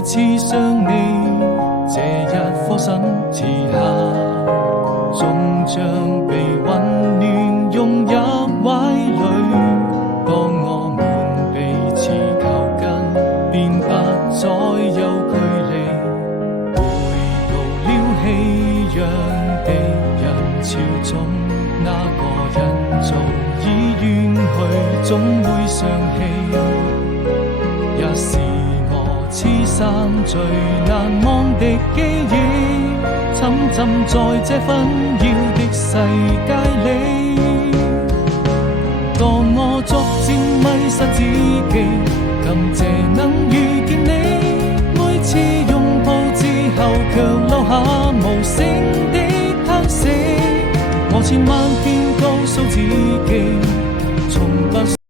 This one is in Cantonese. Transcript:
再次想你，這一顆心遲下，終將被溫暖融入懷裡。當我們彼此靠近，便不再有距離。回到了熙攘的人潮中，那個人早已遠去，總會想起，也是我此生最難忘的記憶，沉浸在這紛擾的世界裡。當我逐漸迷失自己，感謝能遇見你，每次擁抱之後卻留下無聲的嘆息。我千萬遍告訴自己，